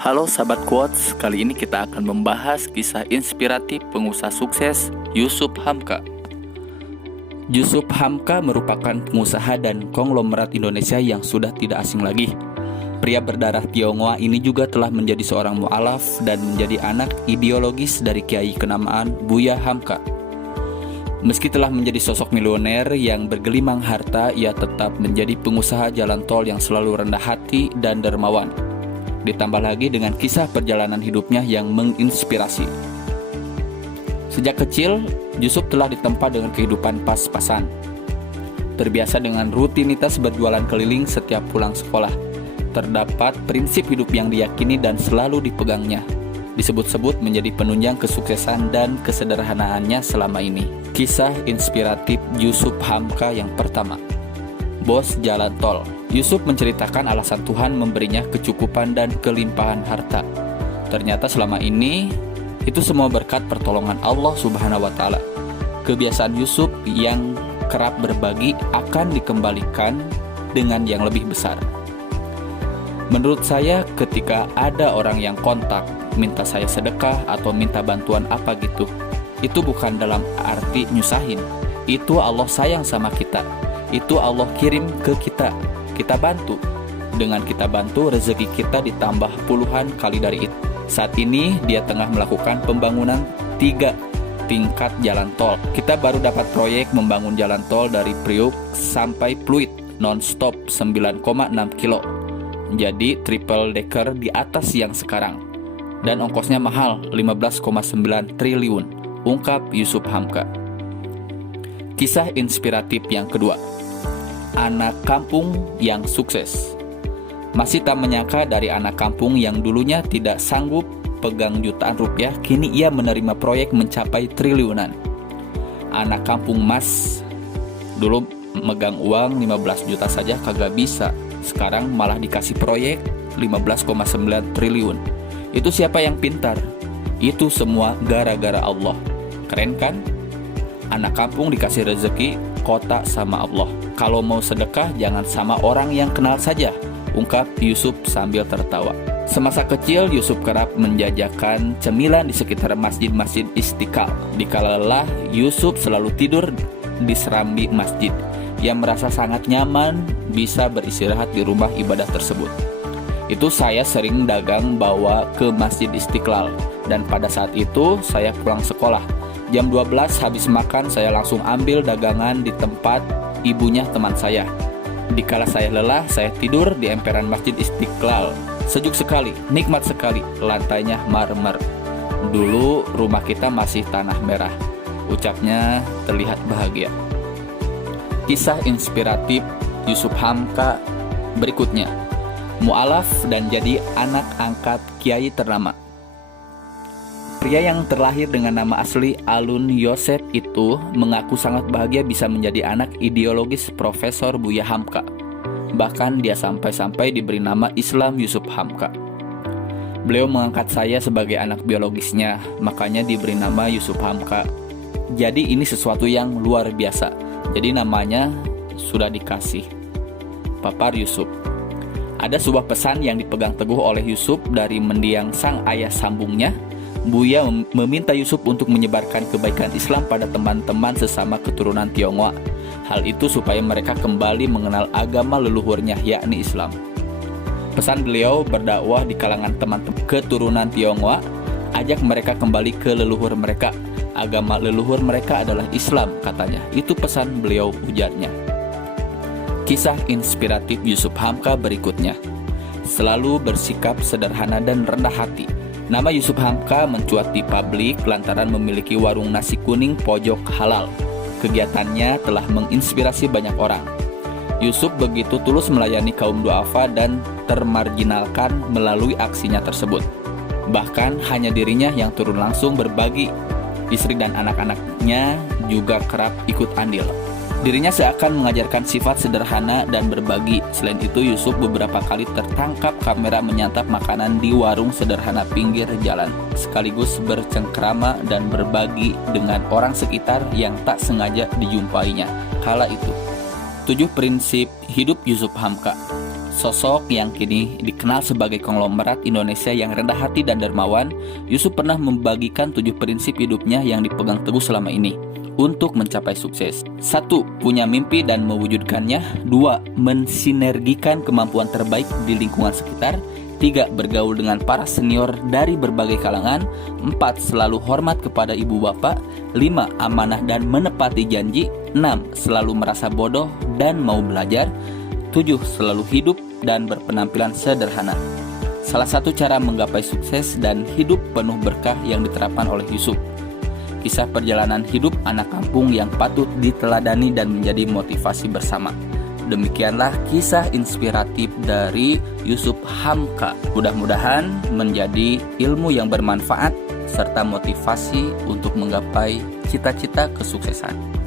Halo sahabat Quotes, kali ini kita akan membahas kisah inspiratif pengusaha sukses Yusuf Hamka. Yusuf Hamka merupakan pengusaha dan konglomerat Indonesia yang sudah tidak asing lagi. Pria berdarah Tionghoa ini juga telah menjadi seorang mu'alaf dan menjadi anak ideologis dari kiai kenamaan Buya Hamka. Meski telah menjadi sosok milioner yang bergelimang harta, ia tetap menjadi pengusaha jalan tol yang selalu rendah hati dan dermawan. Ditambah lagi dengan kisah perjalanan hidupnya yang menginspirasi. Sejak kecil, Yusuf telah ditempa dengan kehidupan pas-pasan. Terbiasa dengan rutinitas berjualan keliling setiap pulang sekolah. Terdapat prinsip hidup yang diyakini dan selalu dipegangnya. Disebut-sebut menjadi penunjang kesuksesan dan kesederhanaannya selama ini. Kisah inspiratif Yusuf Hamka yang pertama, Bos Jalan Tol. Yusuf menceritakan alasan Tuhan memberinya kecukupan dan kelimpahan harta. Ternyata selama ini itu semua berkat pertolongan Allah Subhanahu wa Ta'ala. Kebiasaan Yusuf yang kerap berbagi akan dikembalikan dengan yang lebih besar. Menurut saya, ketika ada orang yang kontak minta saya sedekah atau minta bantuan apa gitu, itu bukan dalam arti nyusahin. Itu Allah sayang sama kita. Itu Allah kirim ke kita. Kita bantu. Dengan kita bantu, rezeki kita ditambah puluhan kali dari itu. Saat ini dia tengah melakukan pembangunan 3 tingkat jalan tol. Kita baru dapat proyek membangun jalan tol dari Priuk sampai Pluit non-stop 9,6 kilo. Jadi triple decker di atas yang sekarang. Dan ongkosnya mahal, 15,9 triliun, ungkap Yusuf Hamka. Kisah inspiratif yang kedua, anak kampung yang sukses. Masih tak menyangka dari anak kampung yang dulunya tidak sanggup pegang jutaan rupiah, kini ia menerima proyek mencapai triliunan. Anak kampung Mas dulu megang uang 15 juta saja kagak bisa, sekarang malah dikasih proyek 15,9 triliun. Itu siapa yang pintar? Itu semua gara-gara Allah. Keren kan? Anak kampung dikasih rezeki, kota sama Allah. Kalau mau sedekah jangan sama orang yang kenal saja, ungkap Yusuf sambil tertawa. Semasa kecil Yusuf kerap menjajakan cemilan di sekitar masjid-masjid Istiqlal. Dikala lelah, Yusuf selalu tidur di serambi masjid. Ia merasa sangat nyaman bisa beristirahat di rumah ibadah tersebut. Itu saya sering dagang bawa ke Masjid Istiqlal. Dan pada saat itu saya pulang sekolah. Jam 12 habis makan saya langsung ambil dagangan di tempat ibunya teman saya. Dikala saya lelah, saya tidur di emperan Masjid Istiqlal. Sejuk sekali, nikmat sekali, lantainya marmer. Dulu rumah kita masih tanah merah, ucapnya terlihat bahagia. Kisah inspiratif Yusuf Hamka berikutnya, mu'alaf dan jadi anak angkat kiai ternama. Pria yang terlahir dengan nama asli Alun Yosef itu mengaku sangat bahagia bisa menjadi anak ideologis Profesor Buya Hamka. Bahkan dia sampai-sampai diberi nama Islam Yusuf Hamka. Beliau mengangkat saya sebagai anak biologisnya, makanya diberi nama Yusuf Hamka. Jadi ini sesuatu yang luar biasa. Jadi namanya sudah dikasih, Papar Yusuf. Ada sebuah pesan yang dipegang teguh oleh Yusuf dari mendiang sang ayah sambungnya. Buya meminta Yusuf untuk menyebarkan kebaikan Islam pada teman-teman sesama keturunan Tionghoa. Hal itu supaya mereka kembali mengenal agama leluhurnya, yakni Islam. Pesan beliau berdakwah di kalangan teman-teman keturunan Tionghoa, ajak mereka kembali ke leluhur mereka. Agama leluhur mereka adalah Islam, katanya. Itu pesan beliau, ujarnya. Kisah inspiratif Yusuf Hamka berikutnya, selalu bersikap sederhana dan rendah hati. Nama Yusuf Hamka mencuat di publik lantaran memiliki warung nasi kuning pojok halal. Kegiatannya telah menginspirasi banyak orang. Yusuf begitu tulus melayani kaum duafa dan termarginalkan melalui aksinya tersebut. Bahkan hanya dirinya yang turun langsung berbagi. Istri dan anak-anaknya juga kerap ikut andil. Dirinya seakan mengajarkan sifat sederhana dan berbagi. Selain itu, Yusuf beberapa kali tertangkap kamera menyantap makanan di warung sederhana pinggir jalan, sekaligus bercengkrama dan berbagi dengan orang sekitar yang tak sengaja dijumpainya kala itu. 7 prinsip hidup Yusuf Hamka. Sosok yang kini dikenal sebagai konglomerat Indonesia yang rendah hati dan dermawan, Yusuf pernah membagikan 7 prinsip hidupnya yang dipegang teguh selama ini untuk mencapai sukses. 1. Punya mimpi dan mewujudkannya. 2. Mensinergikan kemampuan terbaik di lingkungan sekitar. 3. Bergaul dengan para senior dari berbagai kalangan. 4. Selalu hormat kepada ibu bapak. 5. Amanah dan menepati janji. 6. Selalu merasa bodoh dan mau belajar. 7. Selalu hidup dan berpenampilan sederhana. Salah satu cara menggapai sukses dan hidup penuh berkah yang diterapkan oleh Yusuf. Kisah perjalanan hidup anak kampung yang patut diteladani dan menjadi motivasi bersama. Demikianlah kisah inspiratif dari Yusuf Hamka. Mudah-mudahan menjadi ilmu yang bermanfaat serta motivasi untuk menggapai cita-cita kesuksesan.